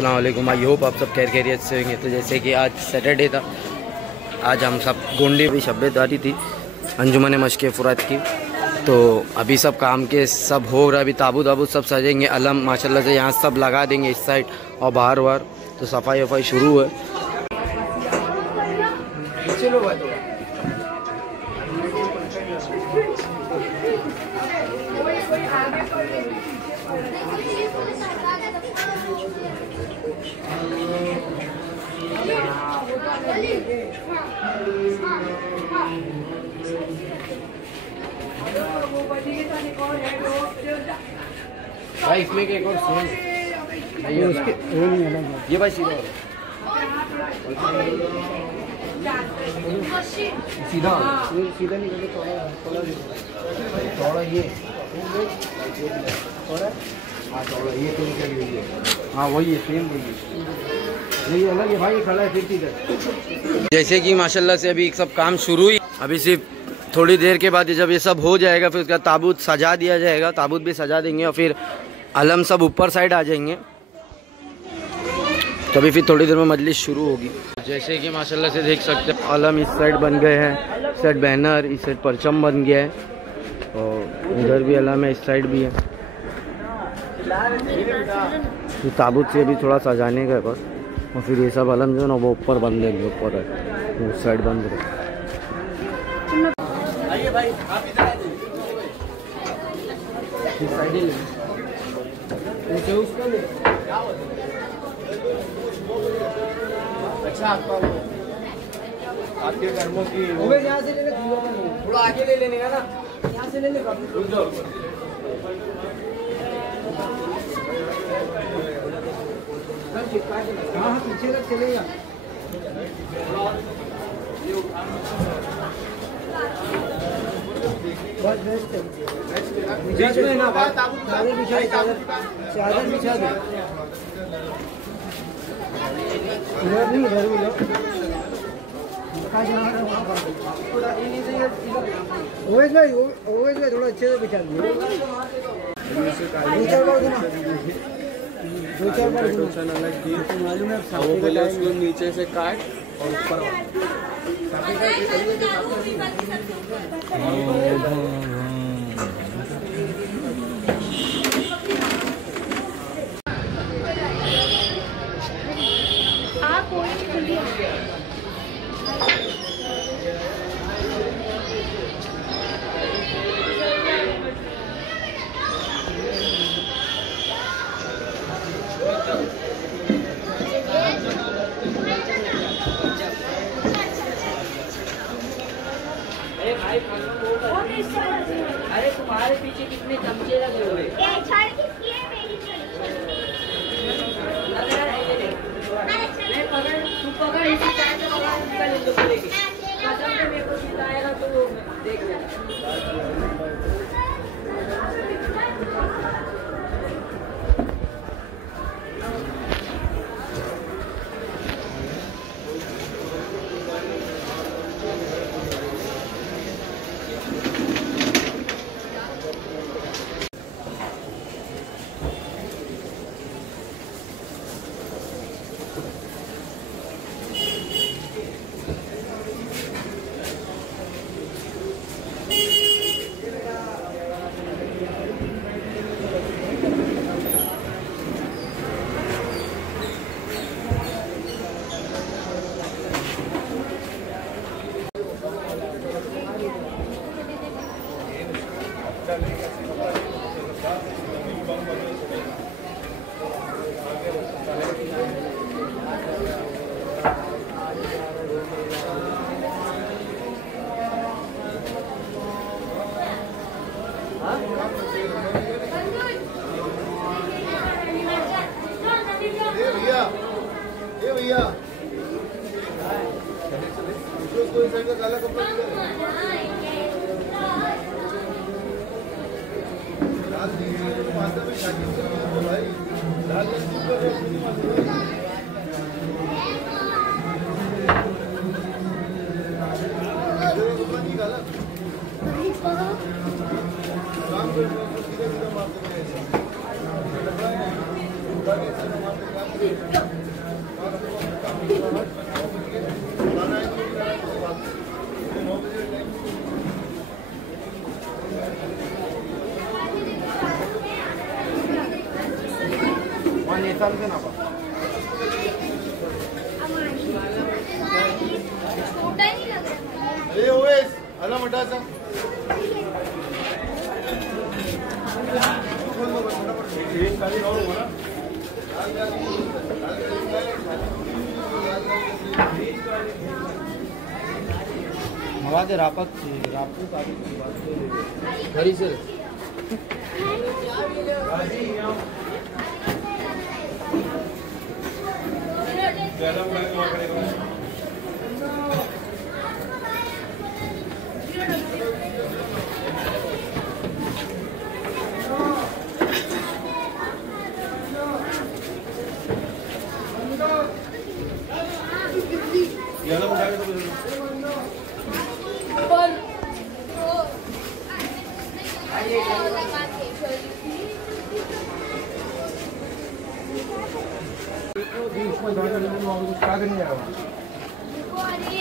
अस्सलाम वालेकुम। I hope आप सब खैरियत से होंगे। तो जैसे कि आज सैटरडे था, आज हम सब गोंडी भी शब्बेदारी थी अंजुमन मशक़ फ़ुरात की। तो अभी सब काम के सब हो रहा है। अभी ताबूत वाबूत सब सजेंगे, अलम माशाल्लाह से यहाँ सब लगा देंगे इस साइड और बाहर वार। तो सफाई वफाई शुरू है। भाई इसमें एक और सेम ये उसके वो नहीं अलग है। ये भाई सीधा सीधा सीधा नहीं करके थोड़ा ये हाँ थोड़ा ये तो निकल गई है। हाँ वही है, सेम वही है, ये अलग है भाई, ये खड़ा है फिर किधर। जैसे कि माशाल्लाह से अभी सब काम शुरू ही, अभी सिर्फ थोड़ी देर के बाद जब ये सब हो जाएगा फिर उसका ताबूत सजा दिया जाएगा। ताबूत भी सजा देंगे और फिर अलम सब ऊपर साइड आ जाएंगे। तभी फिर थोड़ी देर में मजलिस शुरू होगी। जैसे कि माशाल्लाह से देख सकते हैं अलम इस साइड बन गए हैं, इस साइड बैनर, इस साइड परचम बन गया है और इधर भी अलम है, इस साइड भी है। तो ताबूत से भी थोड़ा सजाने का बस, और फिर ये सब अलम जो है ना वो ऊपर बन देंगे, ऊपर है उस साइड बंद रहे। भाई आप इधर आ जाइए, इस साइड ही ले उसको ले। अच्छा आपके कर्मों की यहाँ से ले ले, थोड़ा आगे ले लेने का ना, यहाँ से ले ले। हाँ पीछे तक चलेगा। बहुत बेस्ट है। बीच में ना चादर बिछा, चादर बिछा दे। इधर नहीं, इधर भी लो। ओवेज में थोड़ा अच्छे से बिछा दिए। दो चार बार मालूम है, उसको नीचे से काट और ऊपर अरे तुम्हारे पीछे कितने चमचे लगे हुए मेरे को सिखाएगा तो देख लेना। हवा रापक घरी से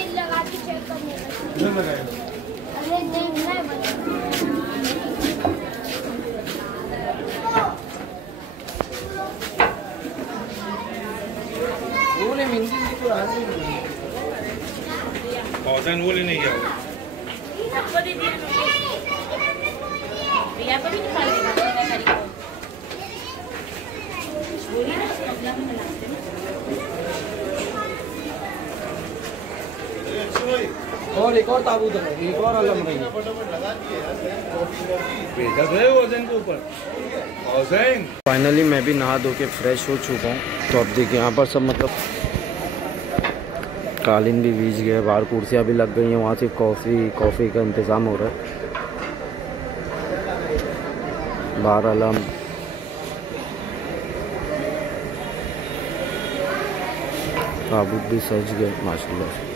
लगा के चेक करने अरे देखना है वो नहीं मिलती तो वो लेने गया सबको दे दिया भैया को भी निकाल देगा बोलिए ना कपड़ा में बनाते हैं और एक और ताबूत है, एक और अलग नहीं फाइनली मैं भी नहा धो के फ्रेश हो चुका हूँ। तो अब देखिए यहाँ पर सब मतलब कालीन भी भीज गए, बाहर कुर्सियाँ भी लग गई हैं, वहाँ से कॉफ़ी का इंतज़ाम हो रहा है। बाहर अलम ताबूत भी सज गए माशाल्लाह से।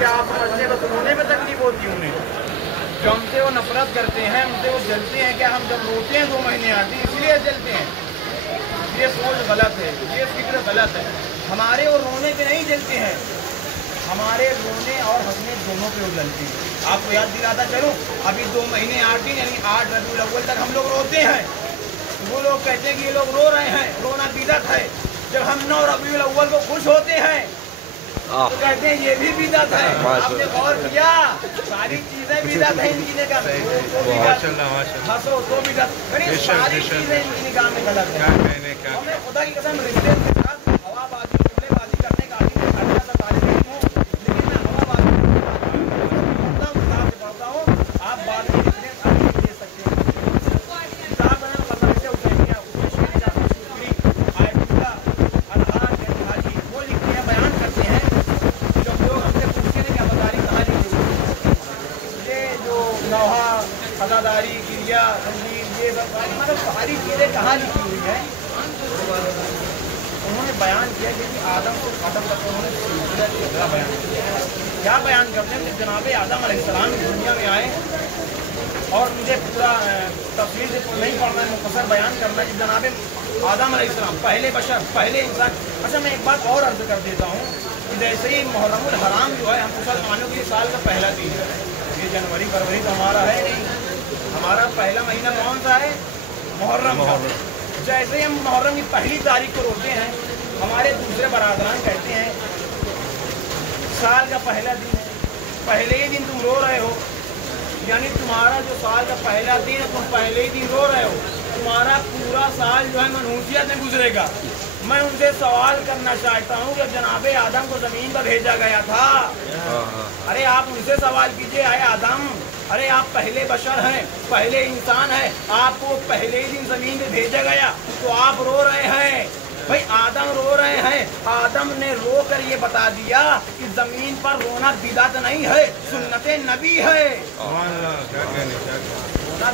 क्या आप समझते हैं? बस रोने में तकलीफ होती है उन्हें, जो हमसे वो नफरत करते हैं, हमसे वो जलते हैं। क्या हम जब रोते हैं 2 महीने आती इसलिए जलते हैं? ये सोच गलत है, ये फिक्र गलत है। हमारे वो रोने पे नहीं जलते हैं, हमारे रोने और हंसने दोनों पे वो जलते हैं। आपको याद दिलाता चलूँ, अभी 2 महीने 8 दिन यानी 8 रबीउल अव्वल तक हम लोग रोते हैं। वो लोग कहते हैं कि ये लोग रो रहे हैं, रोना बिदअत है। जब हम 9 रबीउल अव्वल को खुश होते हैं तो कहते हैं ये भी बिदअत है। आपने गौर किया? सारी चीजें बिदअत है इनकी निगाह में। हंसो तो बिदअत, सारी चीजें इनकी निगाह में गलत है। हमें खुदा की कसम रिश्ते के साथ हवाबाजी जुमलेबाजी करने का आदमी अच्छा सा तालिब नहीं हूँ, लेकिन मैं हवाबाजी पढ़ता हूँ। आप बाद में कितने तालिब दे सकते हैं? वो लिखते हैं, बयान करते हैं। जब लोग हमसे पूछते हैं क्या बता रही कहाँ लिखी हुई? ये जो नौहा खजादारी क्रिया तंजीर ये सब मतलब सारी चीज़ें कहाँ लिखी हुई है? उन्होंने बयान किया कि आदम को खत्म करके उन्होंने सिलसिला बयान किया। क्या बयान करते हैं? जनाब आदम अलैहिस्सलाम दुनिया में आए और मुझे पूरा तफसील से नहीं पढ़ना है, मुख्तसर बयान करना कि जनाब आदम अलैहिस्सलाम पहले बशर, पहले इंसान। अच्छा मैं एक बात और अर्ज कर देता हूँ कि जैसे ही मुहर्रमुल हराम जो है हम मुसलमानों के साल का पहला दिन है। ये जनवरी फरवरी तो हमारा है नहीं, हमारा पहला महीना कौन सा है? मुहर्रम। जैसे ही हम मुहर्रम की पहली तारीख को रोते हैं, हमारे दूसरे बरादरान कहते हैं साल का पहला दिन है, पहले ही दिन तुम रो रहे हो, यानी तुम्हारा जो साल का पहला दिन है तुम पहले ही दिन रो रहे हो, तुम्हारा पूरा साल जो है मनहूसियत में गुजरेगा। मैं उनसे सवाल करना चाहता हूँ कि जनाबे आदम को ज़मीन पर भेजा गया था, अरे आप उनसे सवाल कीजिए, आए आदम, अरे आप पहले बशर हैं, पहले इंसान हैं, आपको पहले ही दिन ज़मीन पे भेजा गया तो आप रो रहे हैं। भाई आदम रो रहे हैं, आदम ने रो कर ये बता दिया कि जमीन पर रोना बिदात नहीं है, सुन्नते नबी है। रोना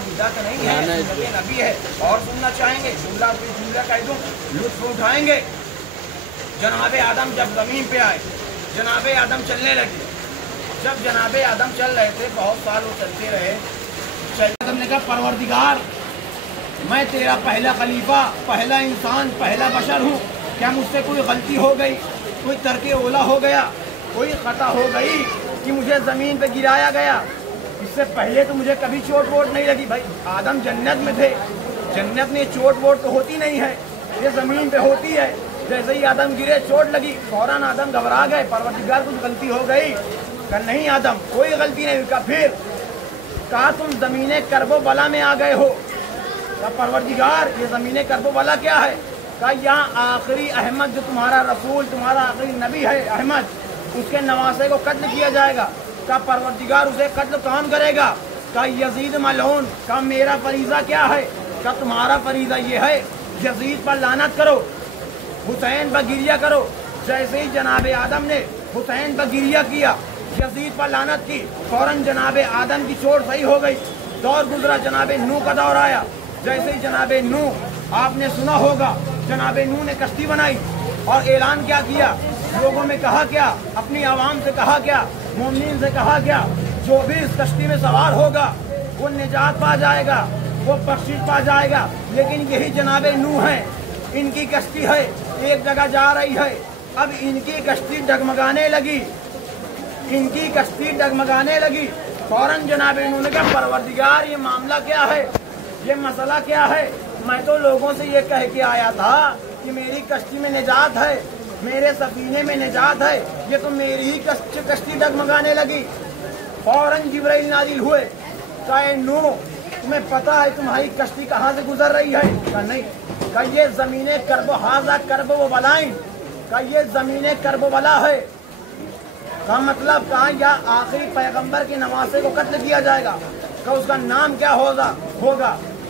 बिदात नहीं है, सुन्नते नबी है। और सुनना चाहेंगे जुमला कह दूं, लुत्फ उठाएंगे। जनाबे आदम जब जमीन पे आए, जनाबे आदम चलने लगे। जब जनाबे आदम चल रहे थे, बहुत साल वो चलते रहे। आदम ने कहा परवरदिगार, मैं तेरा पहला खलीफा, पहला इंसान, पहला बशर हूँ, क्या मुझसे कोई गलती हो गई, कोई तरके ओला हो गया, कोई खता हो गई कि मुझे ज़मीन पे गिराया गया? इससे पहले तो मुझे कभी चोट वोट नहीं लगी। भाई आदम जन्नत में थे, जन्नत में चोट वोट तो होती नहीं है, ये ज़मीन पे होती है। जैसे ही आदम गिरे, चोट लगी, फौरन आदम घबरा गए, परवरदिगार कुछ गलती हो गई? कहा नहीं आदम, कोई गलती नहीं। कहा फिर? कहा तुम ज़मीने करबो बला में आ गए हो। कहा परवरदिगार, ये ज़मीने करबो बला क्या है? कहा यहाँ आखिरी अहमद, जो तुम्हारा रसूल, तुम्हारा आखिरी नबी है अहमद, उसके नवासे को कत्ल किया जाएगा। कहा परवरदिगार, उसे कत्ल कौन करेगा? कहा यजीद मलऊन। कहा मेरा फरीज़ा क्या है? कहा तुम्हारा फरीज़ा ये है, यजीद पर लानत करो, हुसैन पर गिरिया करो। जैसे ही जनाबे आदम ने हुसैन पर गिरिया किया, यजीद पर लानत की, फौरन जनाबे आदम की चोट सही हो गई। दौर गुजरा, जनाबे नूह का दौर आया। जैसे ही जनाबे नूह, आपने सुना होगा, जनाबे नूह ने कश्ती बनाई और ऐलान क्या किया, लोगों में कहा क्या, अपनी आवाम से कहा क्या, मोमिनीन से कहा क्या, जो भी इस कश्ती में सवार होगा वो निजात पा जाएगा, वो बख्शिश पा जाएगा। लेकिन यही जनाबे नूह है, इनकी कश्ती है, एक जगह जा रही है। अब इनकी कश्ती डगमगाने लगी, इनकी कश्ती डगमगाने लगी। फौरन जनाबे नूह ने कहा परवरदिगार, ये मामला क्या है, ये मसला क्या है? मैं तो लोगों से ये कह के आया था कि मेरी कश्ती में निजात है, मेरे सफीने में निजात है, ये तो मेरी ही कश्ती डगमगाने लगी। फौरन जिब्राइल नाजिल हुए। कहा नूह, तुम्हें पता है तुम्हारी कश्ती कहाँ से गुजर रही है? कहा नहीं। कहा ये ज़मीने करबो हाजा करबो वो बलाइन। कहा ये ज़मीने करबो बला है। कहा मतलब? कहा या आखिरी पैगंबर के नवासे को कत्ल किया जाएगा। कहा उसका नाम क्या होगा?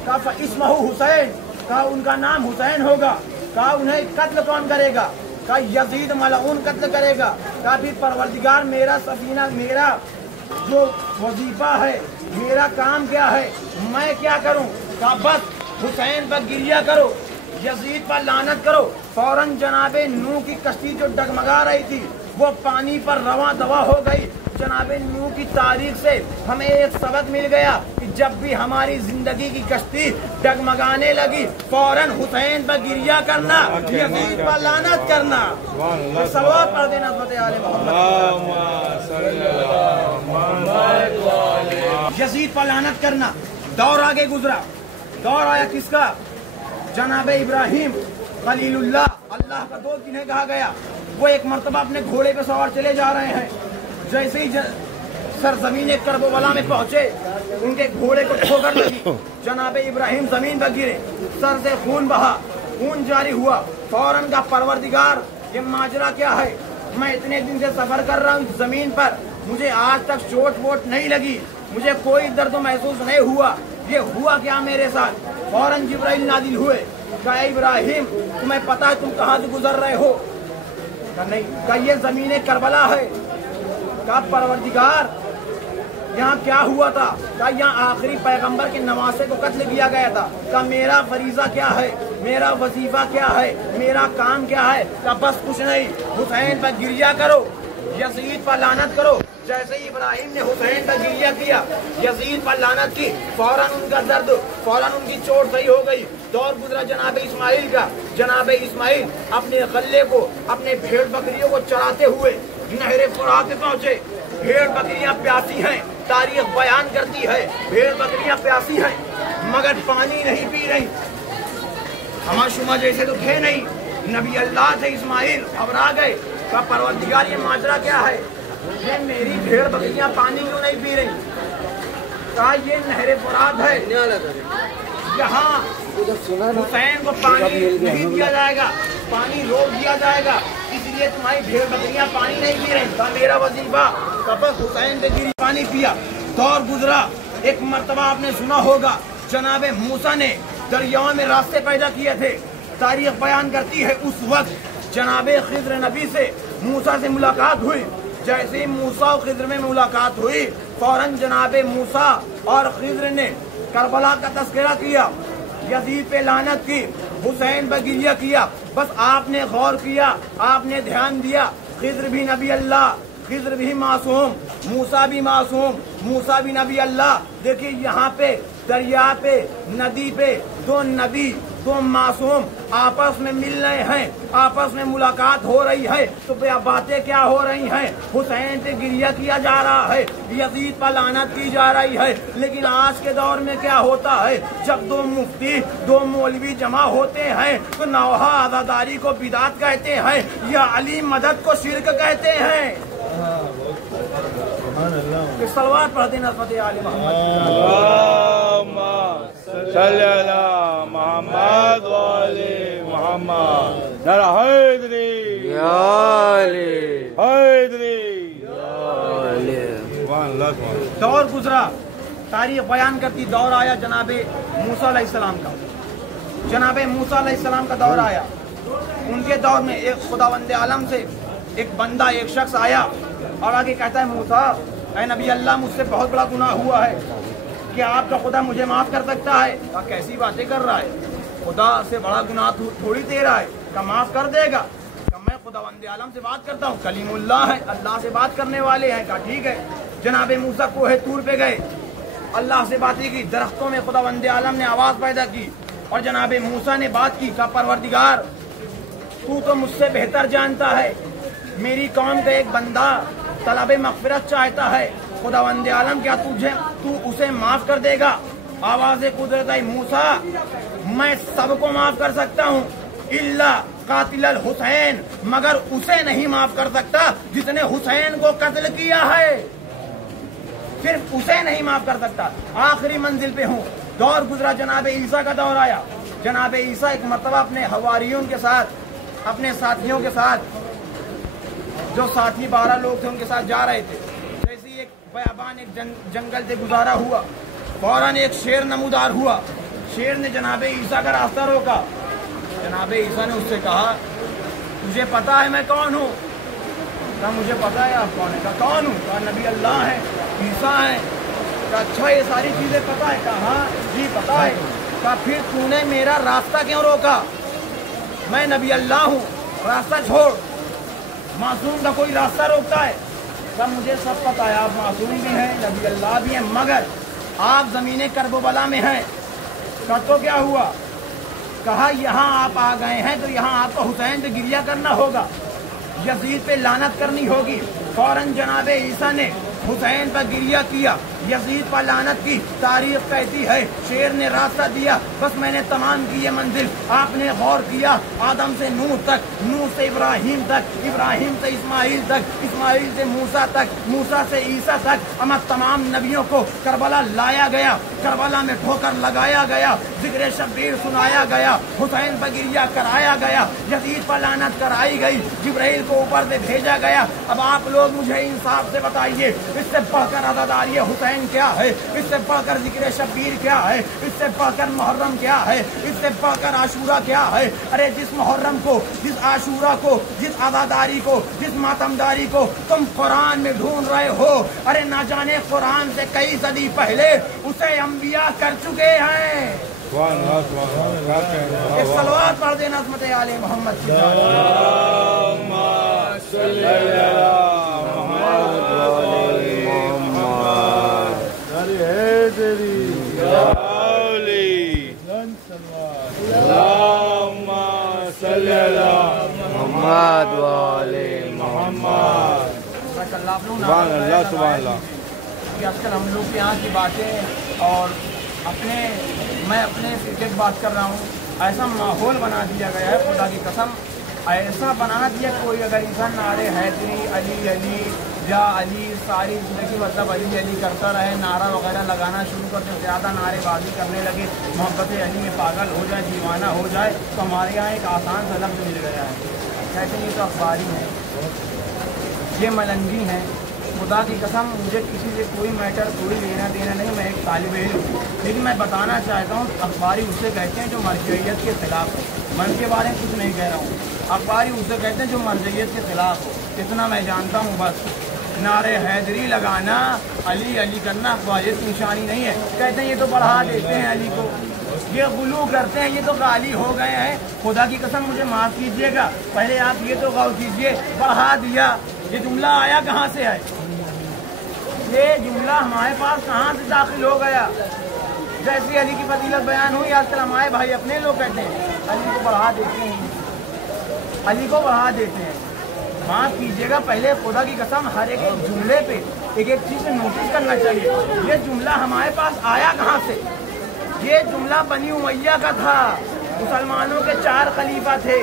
कहा इस्महु हुसैन। कहा उनका नाम हुसैन होगा। कहा उन्हें कत्ल कौन करेगा? कहा यजीद मलऊन कत्ल करेगा। कहा फिर परवरदिगार, मेरा सफीना, मेरा जो वजीफा है, मेरा काम क्या है, मैं क्या करूं? कहा बस हुसैन पर गिरिया करो, यजीद पर लानत करो। फौरन जनाबे नूह की कश्ती जो डगमगा रही थी, वो पानी पर रवा दवा हो गई। जनाबे नूह की तारीख से हमें एक सबक मिल गया कि जब भी हमारी जिंदगी की कश्ती डगमगाने लगी, फौरन हुसैन पर गिरिया करना, यजीद पर लानत करना। सलवात पढ़ देना यजीद पर लानत करना। दौर आगे गुजरा, दौर आया किसका? जनाबे इब्राहिम खलीलुल्लाह, अल्लाह का दोस्त जिन्हें कहा गया। वो एक मर्तबा अपने घोड़े पे सवार चले जा रहे हैं। जैसे ही सरजमीन करबला में पहुंचे, उनके घोड़े को ठोकर लगी, जनाबे इब्राहिम जमीन पर गिरे, सर से खून बहा, खून जारी हुआ। फौरन का परवरदिगार, ये माजरा क्या है? मैं इतने दिन से सफर कर रहा हूँ जमीन पर, मुझे आज तक चोट वोट नहीं लगी, मुझे कोई दर्द महसूस नहीं हुआ, ये हुआ क्या मेरे साथ? फौरन जिब्राइल नाजिल हुए। कहा इब्राहिम, तुम्हें पता है तुम कहाँ से गुजर रहे हो? कहा नहीं। कहा ये ज़मीने करबला है। कहा परवरदिगार, यहाँ क्या हुआ था? कहा यहाँ आखिरी पैगंबर के नवासे को कत्ल किया गया था। कहा मेरा फरीज़ा क्या है, मेरा वजीफा क्या है, मेरा काम क्या है? कहा बस कुछ नहीं, हुसैन पर गिरिया करो, यजीद पर लानत करो। जैसे ही इब्राहिम ने हुसैन पर गिरिया किया, यजीद पर लानत की, फौरन उनका दर्द, फौरन उनकी चोट सही हो गई। दौर गुजरा जनाबे इस्माइल का। जनाबे इस्माइल अपने गले को, अपने भेड़ बकरियों को चराते हुए नहरे फुरात में पहुंचे। भेड़ बकरियां प्यासी हैं, तारीख बयान करती है, भेड़ बकरियां प्यासी हैं मगर पानी नहीं पी रही। हमाशुमा जैसे तो थे नहीं, नबी अल्लाह थे इस्माइल, घबरा गए। का परवरदिगार, ये माजरा क्या है? ये मेरी भेड़ बकरियां पानी क्यों नहीं पी रही? कहा ये नहरे फुरात है, यहाँ हुसैन को पानी नहीं दिया जाएगा, पानी रोक दिया जाएगा, इसलिए तुम्हारी भेड़ बकरियां पानी नहीं पी रही। कहा मेरा वजीफा, कबस हुसैन पे गिरी, पानी पिया। दौर गुजरा। एक मर्तबा आपने सुना होगा, जनाबे मूसा ने दरियाओं में रास्ते पैदा किए थे। तारीख बयान करती है उस वक्त जनाबे खिद्र नबी से मूसा से मुलाकात हुई। जैसे ही मूसा और खिद्र में मुलाकात हुई, फौरन जनाबे मूसा और खिद्र ने करबला का तस्करा किया, यजीद पे लानत की, हुसैन पर गिरिया किया। बस आपने गौर किया, आपने ध्यान दिया, खिद्र भी नबी अल्लाह, खिद्र भी मासूम, मूसा भी मासूम, मूसा भी नबी अल्लाह। देखिए यहाँ पे दरिया पे, नदी पे दो नबी, दो मासूम आपस में मिल रहे हैं, आपस में मुलाकात हो रही है। तो बातें क्या हो रही हैं? हुसैन पे गिरिया किया जा रहा है, यजीद पर लानत की जा रही है। लेकिन आज के दौर में क्या होता है, जब दो मुफ्ती, दो मौलवी जमा होते हैं तो नौहा आज़ादारी को बिदात कहते हैं या अली मदद को शिर्क कहते हैं। सलवात पढ़ देना फतेह आले मोहम्मद नारा हैदरी हैदरी। दौर गुजरा, तारीख बयान करती, दौर आया जनाबे मूसा अलैहिस्सलाम का। जनाबे मूसा अलैहिस्सलाम का दौर आया। उनके दौर में एक खुदावंदे आलम से एक बंदा, एक शख्स आया और आगे कहता है, मूसा ऐ नबी अल्लाह, मुझसे बहुत बड़ा गुनाह हुआ है, क्या आपका खुदा मुझे माफ कर सकता है? कहा कैसी बातें कर रहा है, खुदा से बड़ा गुनाह थोड़ी दे रहा है, का माफ कर देगा? कहा मैं खुदावंदे आलम से बात करता हूँ, कलीमुल्लाह है, अल्लाह से बात करने वाले हैं। कहा ठीक है। जनाबे मूसा कोहे तूर पे गए, अल्लाह से बातें की, दरख्तों में खुदावंदे आलम ने आवाज पैदा की और जनाबे मूसा ने बात की। कहा परवरदिगार, तू तो मुझसे बेहतर जानता है, मेरी कौम का एक बंदा तलबे मग़फ़िरत चाहता है, खुदावंदे आलम क्या तू उसे माफ कर देगा? आवाज़े कुदरत आई, मूसा मैं सबको माफ कर सकता हूँ इल्ला कातिल हुसैन, मगर उसे नहीं माफ कर सकता जिसने हुसैन को कत्ल किया है, सिर्फ उसे नहीं माफ कर सकता। आखिरी मंजिल पे हूँ। दौर गुजरा, जनाबे ईसा का दौर आया। जनाबे ईसा एक मरतबा अपने हवारियों के साथ, अपने साथियों के साथ, जो साथी 12 लोग थे उनके साथ जा रहे थे। जैसे ही एक बयाबान, एक जंगल से गुजारा हुआ, फौरन एक शेर नमूदार हुआ। शेर ने जनाबे ईसा का रास्ता रोका। जनाबे ईसा ने उससे कहा, तुझे पता है मैं कौन हूँ? कहा मुझे पता है आप कौन है? कहा कौन हूँ? कहा नबी अल्लाह है, ईसा है। कहा अच्छा ये सारी चीजें पता है? कहा हाँ जी पता है। कहा फिर तूने मेरा रास्ता क्यों रोका? मैं नबी अल्लाह हूँ, रास्ता छोड़। मासूम का कोई रास्ता रोकता है? कहा मुझे सब पता है, आप मासूम भी हैं, नबी अल्लाह भी हैं, मगर आप ज़मीने करबला में हैं। कहा तो क्या हुआ? कहा यहाँ आप आ गए हैं तो यहाँ आपको हुसैन पे गिरिया करना होगा, यजीद पे लानत करनी होगी। फौरन जनाबे ईसा ने हुसैन पर गिरिया किया, यजीद पर लानत की। तारीख कहती है शेर ने रास्ता दिया, बस मैंने तमाम की ये मंजिल। आपने गौर किया, आदम से नूह तक, नूह से इब्राहिम तक, इब्राहिम से इस्माइल तक, इस्माइल से मूसा तक, मूसा से ईसा तक, अमा तमाम नबियों को करबला लाया गया, करबला में ठोकर लगाया गया, जिक्र शब्बीर सुनाया गया, हुसैन पर गिरिया कराया गया, यजीद पर लानत कराई गई, जिब्राइल को ऊपर से भेजा गया। अब आप लोग मुझे इंसाफ से बताइए, इससे बढ़कर आज़ादारी हुसैन क्या है? इससे बढ़कर जिक्र शब्बीर क्या है? इससे बढ़कर मुहर्रम क्या है? इससे बढ़कर आशूरा क्या है? अरे जिस मुहर्रम को, जिस आशूरा को, जिस आज़ादारी को, जिस मातमदारी को तुम कुरान में ढूंढ रहे हो, अरे ना जाने कुरान से कई सदी पहले उसे अंबिया कर चुके हैं। एक सलवात पढ़ देना फतेह आले मोहम्मद। आजकल हम लोग के यहाँ की बातें और मैं अपने क्रिकेट बात कर रहा हूँ, ऐसा माहौल बना दिया गया है, खुदा की कसम ऐसा बना दिया, कोई अगर इंसान नारे हैदरी अली अली या अली सारी जिंदगी मतलब अली अली करता रहे, नारा वगैरह लगाना शुरू करते, ज़्यादा नारेबाजी करने लगे, मोहब्बत अली में पागल हो जाए, दीवाना हो जाए, तो हमारे यहाँ एक आसान सा लफ्ज़ मिल गया है, कहते नहीं तो अखबारी है, ये मलंगी हैं। खुदा की कसम मुझे किसी से कोई मैटर, कोई लेना देना नहीं, मैं एक तालिब इल्म हूँ, लेकिन मैं बताना चाहता हूँ अखबारी उसे कहते हैं जो मरज़ियत के खिलाफ है। मैं उनके बारे में कुछ नहीं कह रहा हूँ। अखबारी उसे कहते हैं जो मर्जियत के खिलाफ हो, इतना मैं जानता हूँ बस। नारे हैदरी लगाना, अली अली करना अखबारियत की निशानी नहीं है। कहते हैं ये तो बढ़ा देते हैं अली को, ये गुलू करते हैं, ये तो गाली हो गए हैं। खुदा की कसम मुझे माफ़ कीजिएगा, पहले आप ये तो गौर कीजिए, बढ़ा दिया, ये जुमला आया कहाँ से है? ये जुमला हमारे पास कहाँ से दाखिल हो गया? जैसे अली की फजीलत बयान हुई, आजकल हमारे भाई अपने लोग कहते हैं अली को बढ़ा देते हैं, अली को बढ़ा देते हैं। माफ़ कीजिएगा, पहले खुदा की कसम हर एक जुमले पे एक एक चीज़ नोटिस करना चाहिए। ये जुमला हमारे पास आया कहाँ से? ये जुमला बनी उमैया का था। मुसलमानों के 4 खलीफा थे।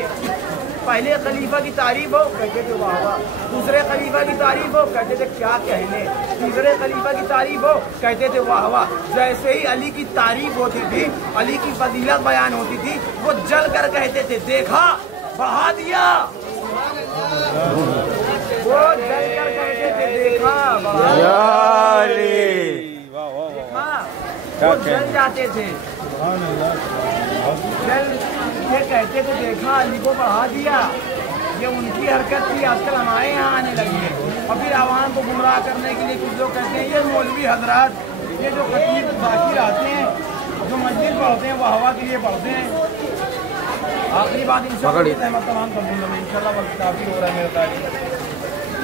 पहले खलीफा की तारीफ हो, कहते थे वाह वाह। दूसरे खलीफा की तारीफ हो, कहते थे क्या कहने। तीसरे खलीफा की तारीफ हो, कहते थे वाह वाह। जैसे ही अली की तारीफ होती थी, अली की फजीलत बयान होती थी, वो जल कर कहते थे देखा बढ़ा दिया। वो जल कर कहते थे देखा बढ़ा दिया। वो जल जाते थे, जल ये कहते थे देखा अली को बढ़ा दिया। ये उनकी हरकत थी, आजकल हमारे यहाँ आने लगी है। और फिर आवाम को गुमराह करने के लिए कुछ लोग कहते हैं ये मौलवी हजरात, ये जो खतीब बाकी आते हैं, जो मस्जिद पढ़ते हैं, वो हवा के लिए पढ़ते हैं। आखिरी बात इंशाअल्लाह तमाम इंशाअल्लाह वक्त काफी हो रहा है मेरा तारीफ।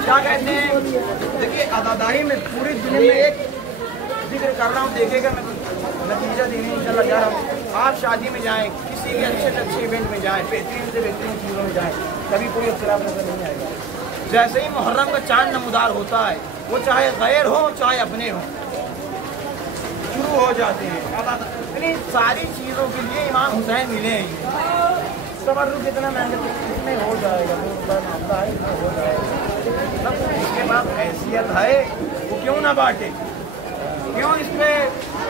क्या कहते हैं, देखिए अदादारी में पूरी दुनिया में एक जिक्र कर रहा हूँ, देखेगा मैं नतीजा देने इंशाल्लाह जा रहा हूँ। आप शादी में जाएं, किसी भी अच्छे से अच्छे इवेंट में जाएं, बेहतरीन से बेहतरीन चीज़ों में जाएं, कभी कोई इख्तिलाफ नजर नहीं आएगा। जैसे ही मुहर्रम का चांद नमूदार होता है, वो चाहे गैर हो चाहे अपने हो, शुरू हो जाते हैं। अब इतनी सारी चीज़ों के लिए इमाम हुसैन मिले हैं। तबर्रुक कितना महंगा कितने हो जाएगा, मामला है इतना हो जाएगा। सब जिसके पास हैसियत है वो क्यों ना बांटे, क्यों इस पे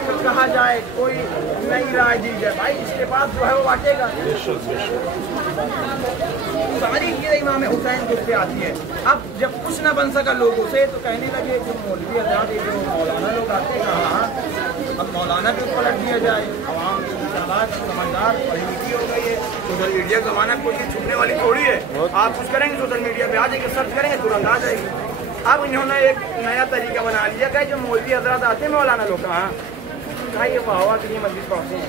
कहा जाए कोई नई राय दी जाए? भाई जिसके पास जो है वो बांटेगा। सारी चीज़ें इमाम हुसैन के पे आती है। अब जब कुछ ना बन सका लोगों से तो कहने लगे जो मौलवी हज़रात, जो मौलाना लोग आते हैं, अब मौलाना भी पलट दिया जाए। आवाम समझदार पढ़ी लिखी हो गई है, सोशल मीडिया का ज़माना, कोई चीज़ छुपने वाली थोड़ी है। आप कुछ करेंगे सोशल मीडिया पे आ जाएंगे, सर्च करेंगे तुरंत आ जाएगी। अब इन्होंने एक नया तरीका बना लिया कि जो मौलवी हजरात आते हैं मौलाना लोग, हाँ ये वाहवा के लिए मस्जिद पढ़ते हैं,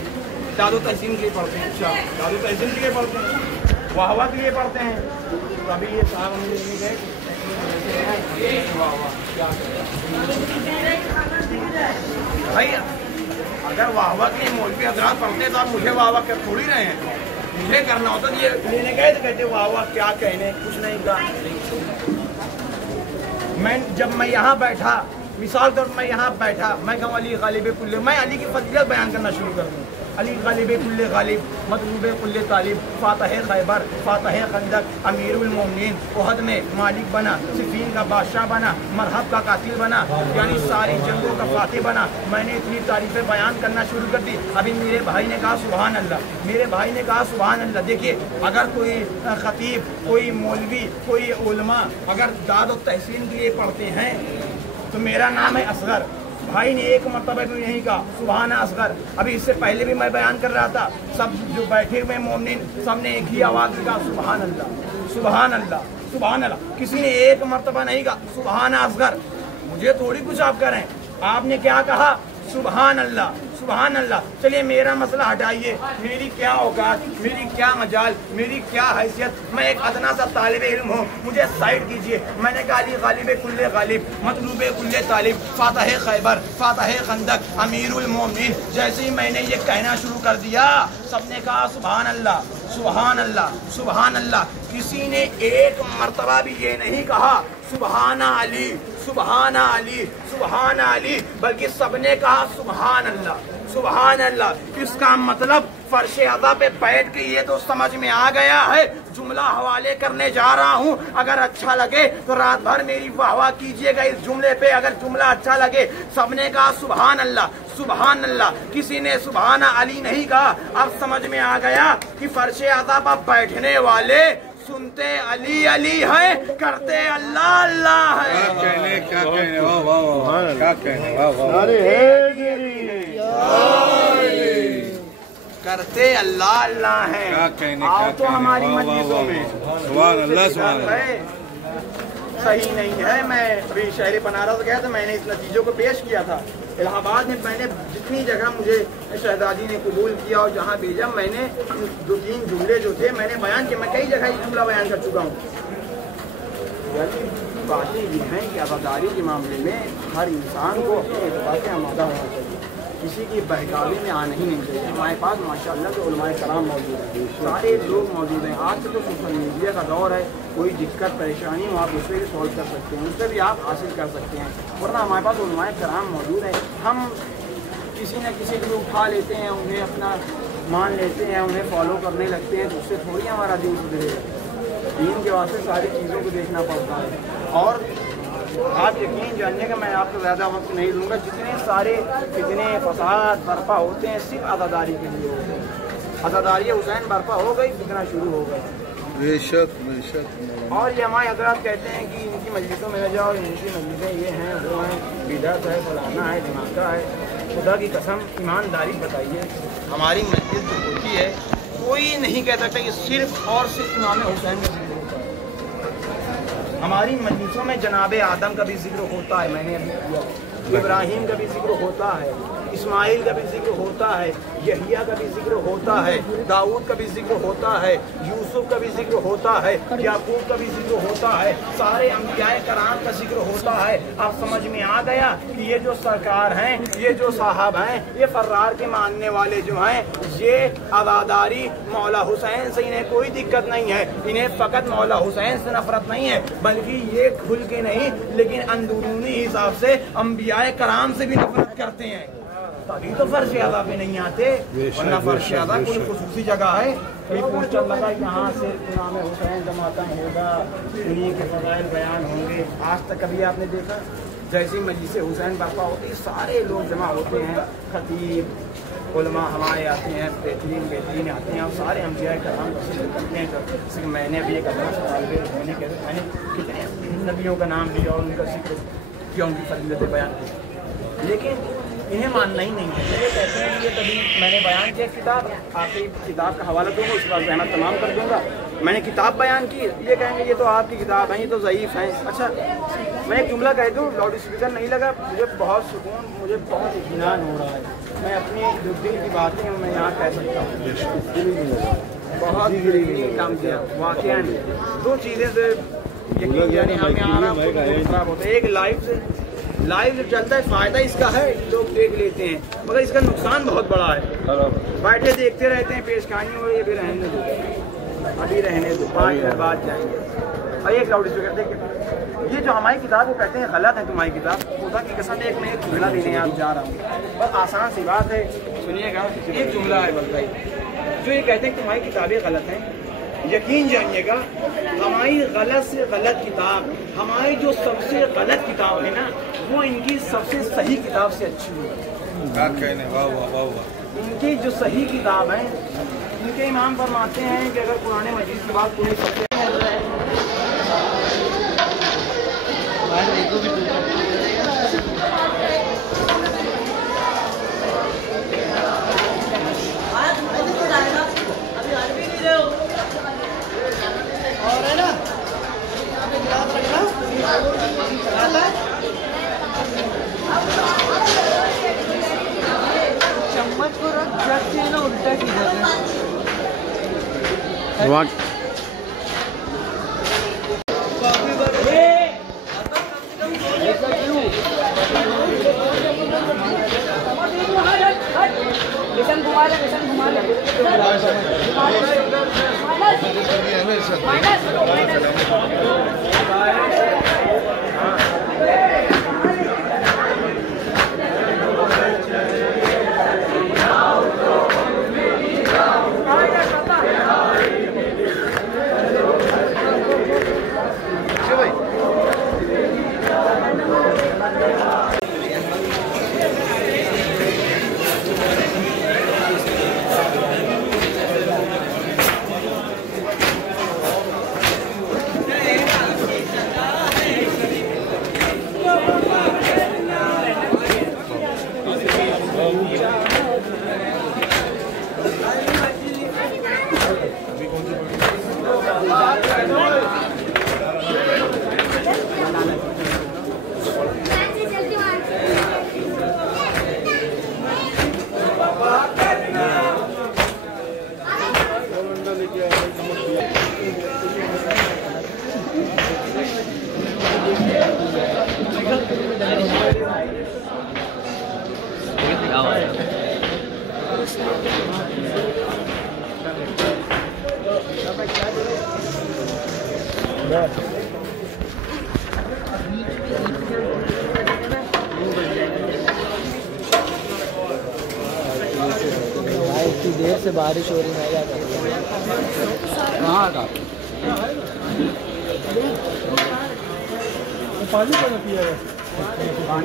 दादो तहसीन के लिए पढ़ते हैं, अच्छा दादो तहसीन के लिए पढ़ते हैं, वाहवा के लिए पढ़ते हैं। तो अभी ये साहब हम गए भाई, अगर वाहवा के लिए मौलवी हजरात पढ़ते हैं तो आप मुझे वाहवा कर थोड़ी रहे हैं। मुझे करना होता तो ये लेने गए तो कहते वाहवा क्या कहने, कुछ नहीं कहा। जब मैं यहाँ बैठा, मिसाल तौर मैं यहाँ बैठा, मैं कहूँ अली गालिब कुल्ले, मैं अली की फजीलत बयान करना शुरू कर दूँ। अली गालिब कुल्ले गालिब, मतलूब कुल्ले तालिब, फातह खैबर, फातह खंदक, अमीरुल मोमिनीन, उहद में मालिक बना, सिफीन का बादशाह बना, मरहब का कातिल बना, यानी सारी जंगों का फातिह बना। मैंने इतनी तारीफें बयान करना शुरू कर दी। अभी मेरे भाई ने कहा सुभान अल्लाह, मेरे भाई ने कहा सुभान अल्लाह। देखिए अगर कोई खतीब, कोई मौलवी, कोई उलमा अगर दाद और तहसीन के लिए पढ़ते हैं तो मेरा नाम है असगर। भाई ने एक मरतबा भी नहीं कहा सुभान असगर। अभी इससे पहले भी मैं बयान कर रहा था, सब जो बैठे हुए मोमिन सब ने एक ही आवाज़ में कहा सुभान अल्लाह, सुभान अल्लाह, सुभान अल्लाह। किसी ने एक मरतबा नहीं कहा सुभान असगर। मुझे थोड़ी कुछ आप करें, आपने क्या कहा सुभान अल्लाह, सुभान अल्लाह। चलिए मेरा मसला हटाइए, मेरी क्या औकात, मेरी क्या मजाल, मेरी क्या हैसियत, मैं एक अदना सा तालिब इल्म हूँ, मुझे साइड कीजिए। मैंने कहा अली गालिब कुल्ले गालिब, मतलूब कुल्ले तालिब, फातह खैबर, फातह खंदक, अमीरुल मोमिनीन। जैसे ही मैंने ये कहना शुरू कर दिया, सबने कहा सुभान अल्लाह, सुभान अल्लाह, सुभान अल्लाह। किसी ने एक मरतबा भी ये नहीं कहा सुभान अली, सुभान अली, सुभान अली, बल्कि सबने कहा सुभान अल्लाह, सुभान अल्लाह। इसका मतलब फर्श अज़ा पे बैठ के ये तो समझ में आ गया है। जुमला हवाले करने जा रहा हूँ, अगर अच्छा लगे तो रात भर मेरी वाहवाह कीजिएगा इस जुमले पे। अगर जुमला अच्छा लगे, सबने कहा सुभान अल्लाह, सुभान अल्लाह, किसी ने सुभान अली नहीं कहा। अब समझ में आ गया कि फर्श अज़ा पर बैठने वाले सुनते अली अली है, करते अल्लाह अल्लाह है। क्या कहने वाह वाह वाह, क्या कहने वाह वाह। करते अल्लाह अल्लाह है। क्या कहने, आओ क्या तो कहने, हमारी वाह, वाह, मस्जिदों वाह, में सुभान अल्लाह, सुभान अल्लाह। सही नहीं है। मैं अभी शहर बनारस गया तो मैंने इस नतीजों को पेश किया था। इलाहाबाद में मैंने जितनी जगह मुझे शहजादी ने कबूल किया और जहाँ भेजा, मैंने 2-3 जुमले जो थे मैंने बयान किए। मैं कई जगह ये जुमला बयान कर चुका हूँ। बातें ये हैं कि आबादारी के मामले में हर इंसान को अपने एतबार से आमादा होना चाहिए, किसी की बहकावे में आना ही नहीं चाहिए। हमारे पास माशाअल्लाह तो उलमाए कराम मौजूद हैं, सारे लोग मौजूद हैं। आज तो सोशल मीडिया का दौर है, कोई दिक्कत परेशानी हो आप उससे भी सॉल्व कर सकते हैं, उससे भी आप हासिल कर सकते हैं। वरना हमारे पास उलमाए कराम मौजूद हैं। हम किसी न किसी को उठा लेते हैं, उन्हें अपना मान लेते हैं, उन्हें फॉलो करने लगते हैं, तो उससे थोड़ी हमारा दीन सुधरेगा। दीन के वास्ते सारी चीज़ों को देखना पड़ता है। और आप यकीन जानिए कि मैं आपको ज़्यादा वक्त नहीं दूंगा, जितने सारे फितने फसाद बर्पा होते हैं सिर्फ अज़ादारी के लिए होते हैं। अज़ादारी हुसैन बर्पा हो गई, फितना शुरू हो गई। बेशक बेशक। और ये हमारे हजरात कहते हैं कि इनकी मस्जिदों में न जाओ, इनकी मस्जिदें ये हैं वो हैं, बिदअत है, फलाना है, धमाका है। खुदा की कसम ईमानदारी बताइए, हमारी मस्जिद जो होती है कोई नहीं कह सकता कि सिर्फ और सिर्फ इमाम हुसैन का जिक्र होता है। हमारी मजलिसों में जनाब आदम का भी जिक्र होता है, मैंने अभी किया। इब्राहिम का भी जिक्र होता है, इस्माइल का भी जिक्र होता है, यहिया का भी जिक्र होता है, दाऊद का भी जिक्र होता है, यूसुफ का भी जिक्र होता है, याकूब का भी जिक्र होता है, सारे अंबियाए कराम का जिक्र होता है। आप समझ में आ गया कि ये जो सरकार हैं, ये जो साहब हैं, ये फर्रार के मानने वाले जो हैं, ये अज़ादारी मौला हुसैन से इन्हें कोई दिक्कत नहीं है। इन्हें फ़कत मौला हुसैन से नफरत नहीं है, बल्कि ये खुल के नहीं लेकिन अंदरूनी हिसाब से अंबियाए कराम से भी नफरत करते हैं। तभी तो फर्श आज़ा पे नहीं आते, वरना फर्श आज़ा कोई खुसूसी जगह है। कोई पोस्टर लगा यहाँ से इमाम हुसैन जमाता होगा, उन्हीं के फज़ाइल बयान होंगे। आज तक कभी आपने देखा? जैसी मजलिस हुसैन बर्पा होती है, सारे लोग जमा होते हैं, खतीब उलमा हमारे आते हैं, बेहतरीन आते हैं, और सारे अंबिया कराम का जिक्र करते हैं। जैसे मैंने भी एक मैंने कितने नबियों का नाम लिया और उनका जिक्र किया, उनकी फजीलतें बयान की, लेकिन इन्हें मानना ही नहीं है। ये कहते हैं कि ये तभी मैंने बयान किया किताब, आपकी किताब का हवाला दूँगा, उसके बाद जहमत तमाम कर दूँगा। मैंने किताब बयान की, ये कहेंगे ये तो आपकी किताब है, ये तो ज़ईफ़ है। अच्छा, मैं एक जुमला कह दूँ, लाउड स्पीकर नहीं लगा, मुझे बहुत सुकून, मुझे बहुत इत्मीनान हो रहा है। मैं अपनी जो दिल की बातें हैं मैं यहाँ कह सकता हूँ। बहुत बेहतरीन काम किया वाक़ई। 2 चीज़ें से यकीन जाने हमें आ रहा है, खराब होता है। एक लाइव जब चलता है फ़ायदा इसका है, लोग देख लेते हैं, मगर इसका नुकसान बहुत बड़ा है। बैठे देखते रहते हैं, पेशखानी हो, ये भी रहने दो, अभी रहने दो, 5 मिनट बाद जाएंगे। और एक लाउड स्पीकर देखिए, ये जो हमारी किताब वो कहते हैं गलत है तुम्हारी किताब। खुदा की कसम एक मैं एक जुमला देने आप जा रहा हूँ, बस आसान सी बात है, सुनिएगा। एक जुमला है बस भाई, जो ये कहते हैं कि तुम्हारी किताबें गलत हैं, यकीन जानिएगा हमारी गलत से गलत किताब, हमारी जो सबसे गलत किताब है ना, वो इनकी सबसे सही किताब से अच्छी है। क्या कहने, वाह वाह वाह वाह। इनकी जो सही किताब है, इनके इमाम फरमाते हैं कि अगर पुराने मजीद की बात पूरी सबसे चम्मच को रख जग के ना उल्टा किधर मिशन घुमा ले, मिशन घुमा ले, इतनी देर से बारिश हो रही है, क्या करते हैं? कहाँ का पानी का पिया है?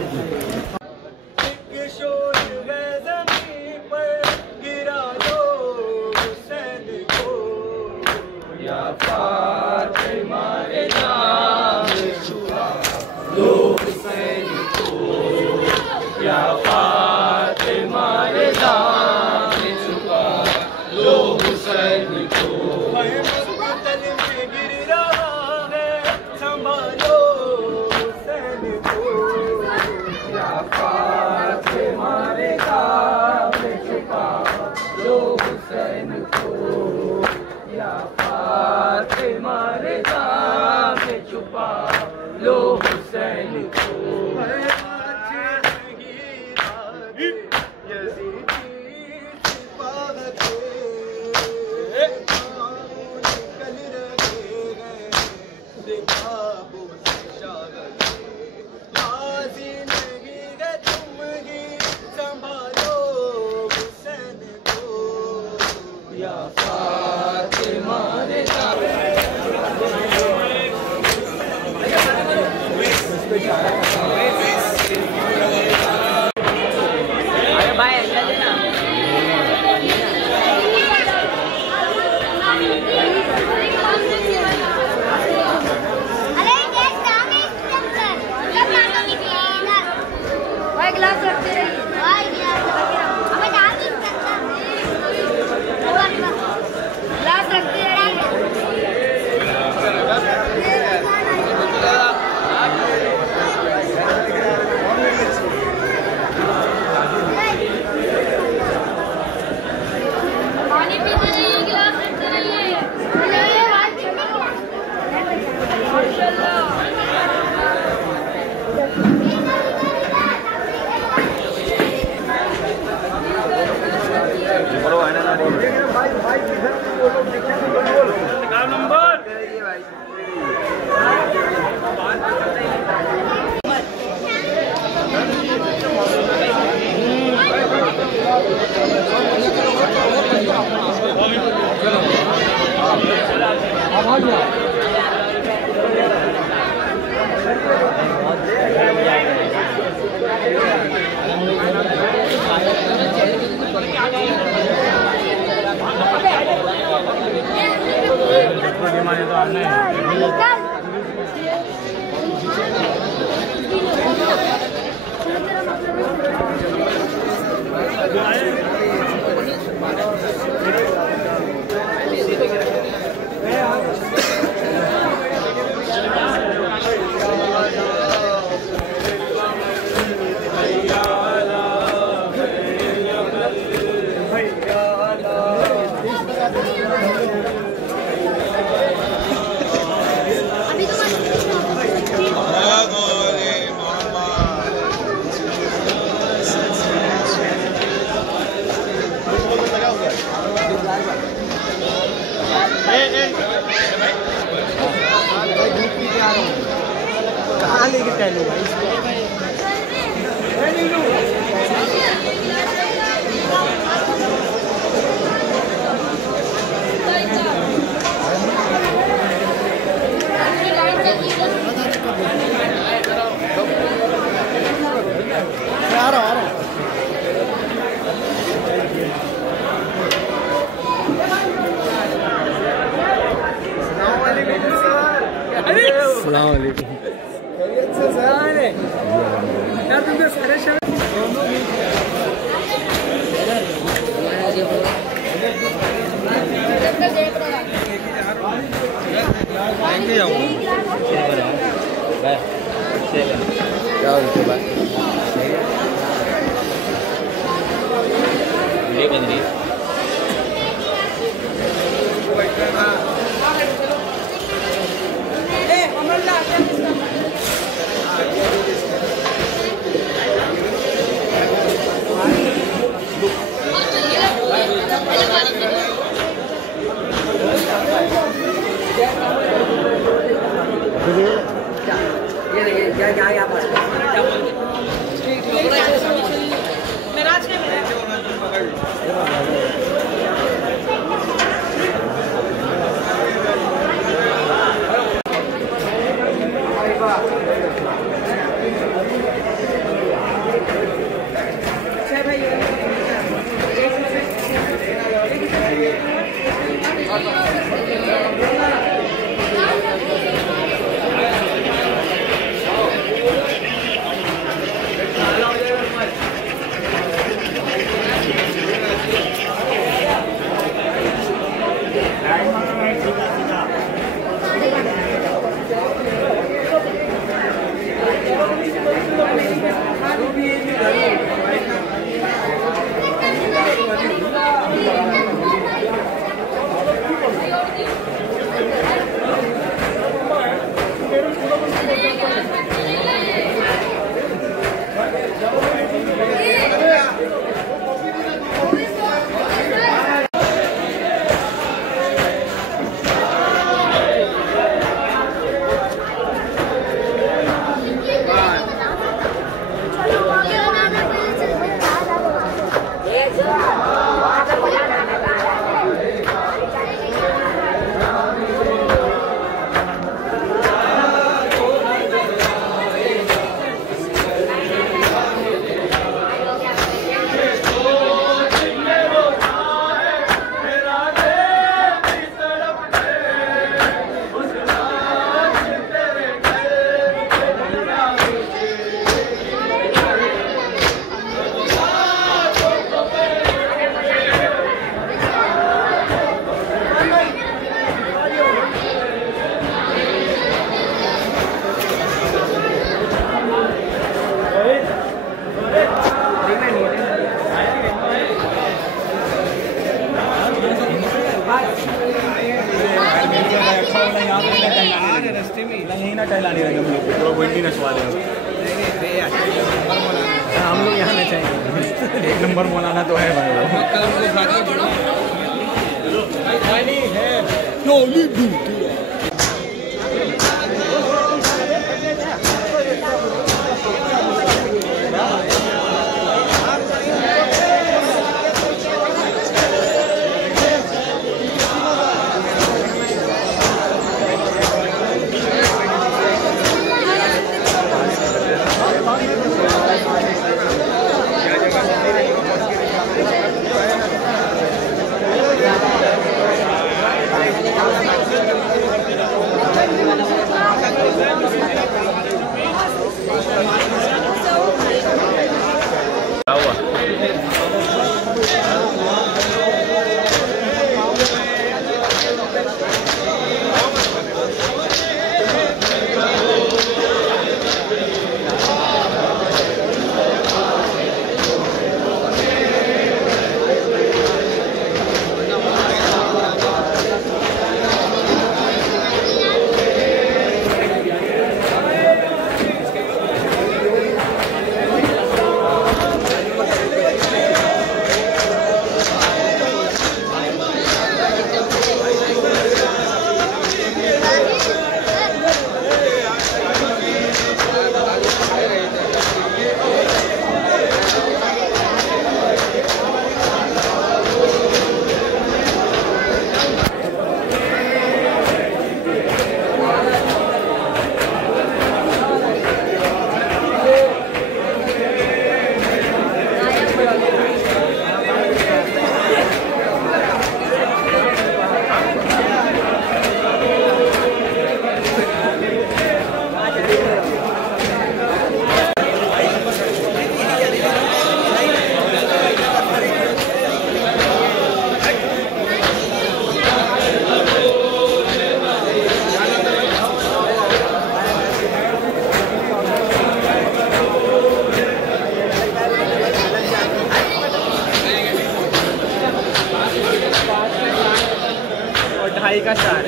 कहाँ लेके टहलो भाई? आ रहा अस्सलाम वालेकुम। क्या बोलते भाई? ये बन रही Yeah. हम लोग यहाँ नहीं चाहिए, एक नंबर मौलाना तो है भाई। का स्टार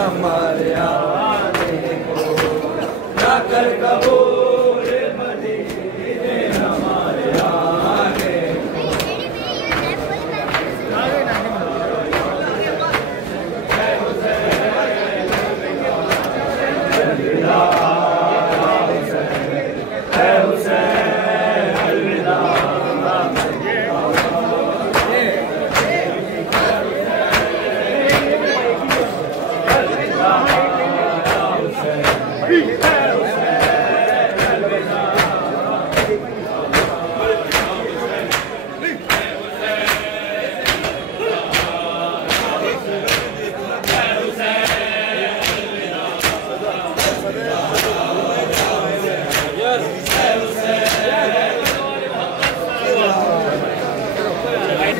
हमारे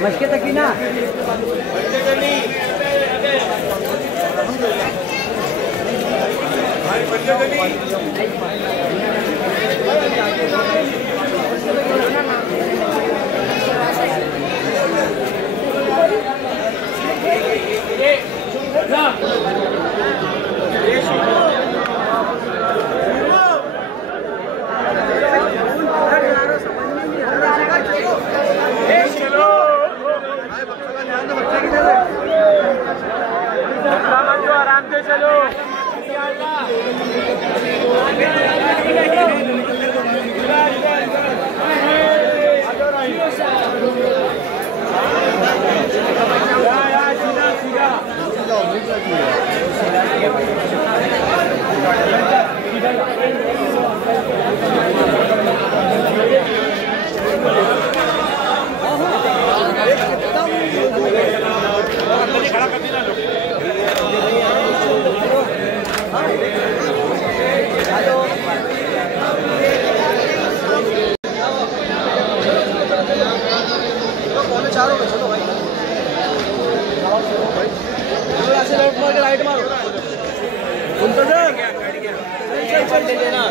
मशके तक ही ना आराम से चलो।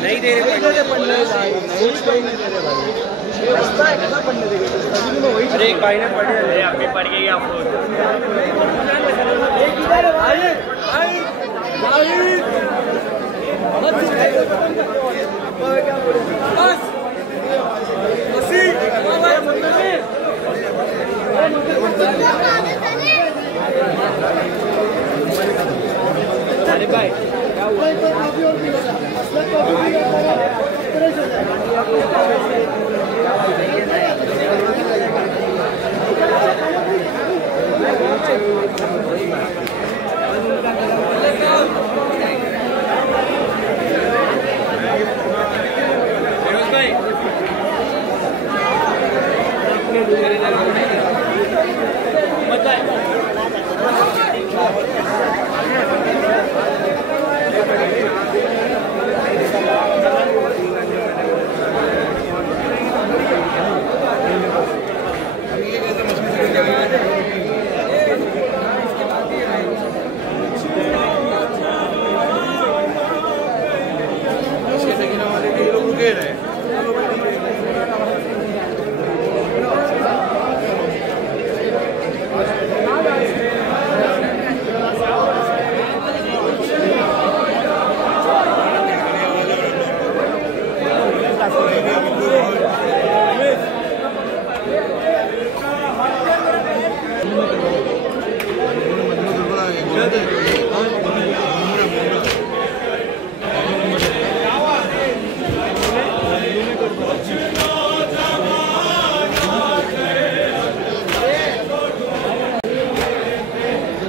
नहीं दे रहे अरे एक भाई ने पढ़े आपके पढ़ गई आपको अरे भाई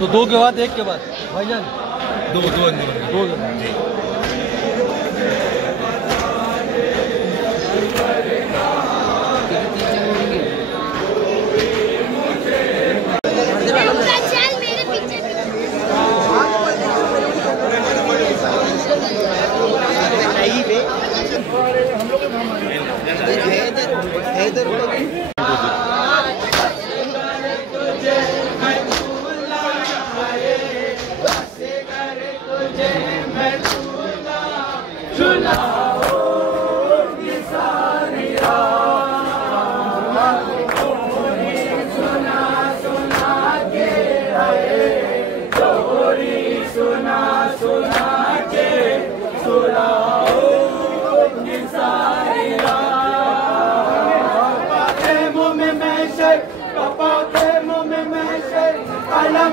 तो दो के बाद एक के बाद भाईजान दो चल मेरे पीछे या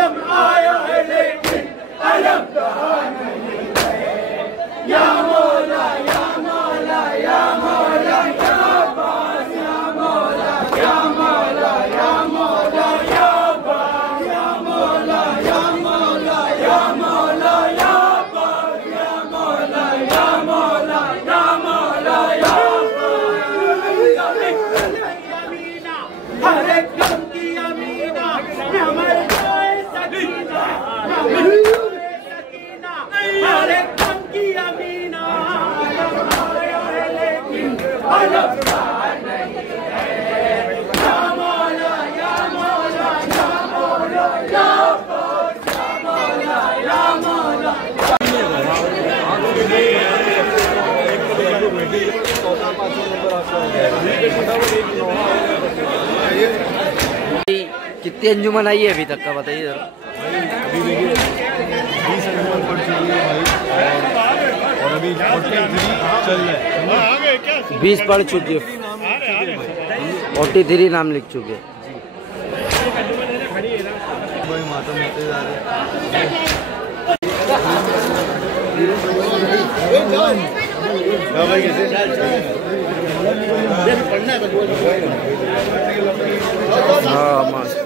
आदम आया है लेकिन अलम कहा नहीं है। या मौला या मौला या मौला या बास या मौला या मौला या मौला या बास या मौला या मौला या मौला या बास या मौला या मौला या मौला या हर एक गम की अमीना हमारे सकीना सकीना हर एक गम की अमीना आया है लेकिन अलग नहीं है। या मौला या मौला या मौला या मौला या मौला। कितनी अंजुमन आई है अभी तक का बताइए जरा। अभी देखिए 20 अंजुमन पड़ चुकी है भाई और अभी 43 चल रहा है। 20 पढ़ चुकी है, 43 नाम लिख चुके हैं। भाई माता मिलते जा रहे भाई कैसे हाँ मस्त।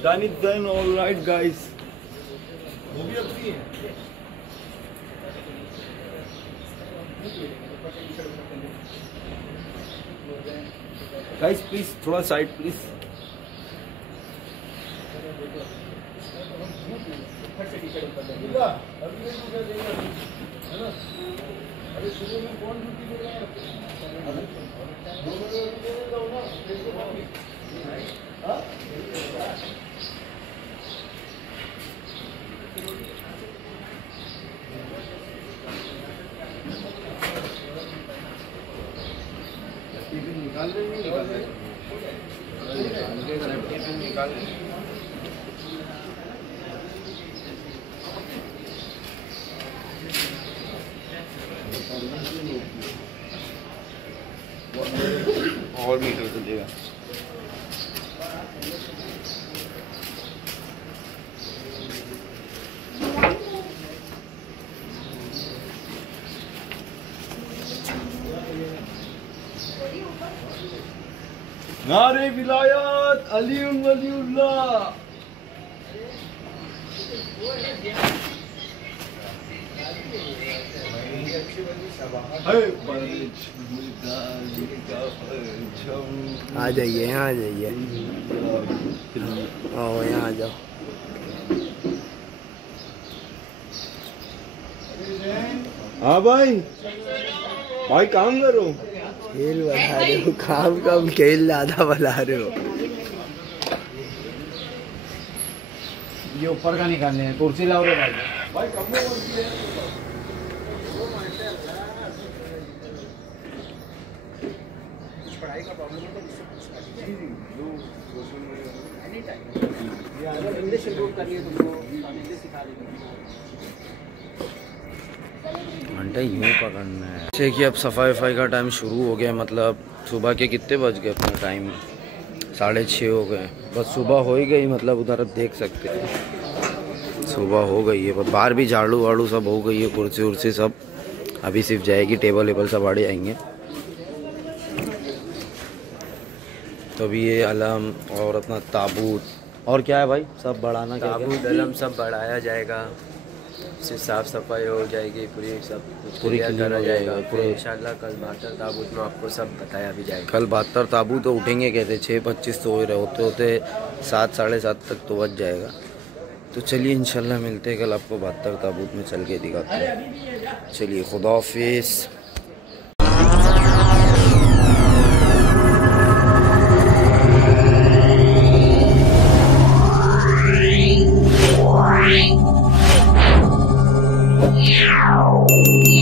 Done it then, all right, guys. Guys, please, थोड़ा side, please. निकाल रहे नहीं निकाल रहे निकाल रहे और मीटर तो देगा नारे विलायत अली वलीउल्लाह। आ जाइए यहाँ आ जाइए, आओ यहाँ आ जाओ। हाँ भाई, भाई काम करो। खेल बढ़ा रहे हो, काम कम खेल ज्यादा बढ़ा रहे हो। ये ऊपर का निकालने हैं, कुर्सी लाओ रे भाई। पढ़ाई का प्रॉब्लम है तो इंग्लिश इम्प्रूव करिए, तुमको इंग्लिश सिखा देंगे। घंटा यूँ पकड़ना है। जैसे कि अब सफाई वफाई का टाइम शुरू हो गया, मतलब सुबह के कितने बज गए अपना टाइम 6:30 हो गए। बस सुबह हो ही गई, मतलब उधर अब देख सकते हैं सुबह हो गई है। बस बाहर भी झाड़ू वाड़ू सब हो गई है, कुर्सी उर्सी सब अभी सिर्फ जाएगी, टेबल वेबल सब आड़े आएंगे। तो अभी ये अलम और अपना ताबूत और क्या है भाई सब बढ़ाना, ताबूत अलम सब बढ़ाया जाएगा, फिर साफ सफाई हो जाएगी पूरी, सब पूरी करा जाएगा। पूरे इंशाल्लाह कल 72 ताबूत में आपको सब बताया भी जाएगा। कल 72 ताबूत तो उठेंगे कहते 6:25 तो हो रहे, होते होते 7 साढ़े 7 तक तो बज जाएगा। तो चलिए इंशाल्लाह मिलते हैं कल, आपको 72 ताबूत में चल के दिखाते हैं। चलिए खुदा हाफिज़। Yeah.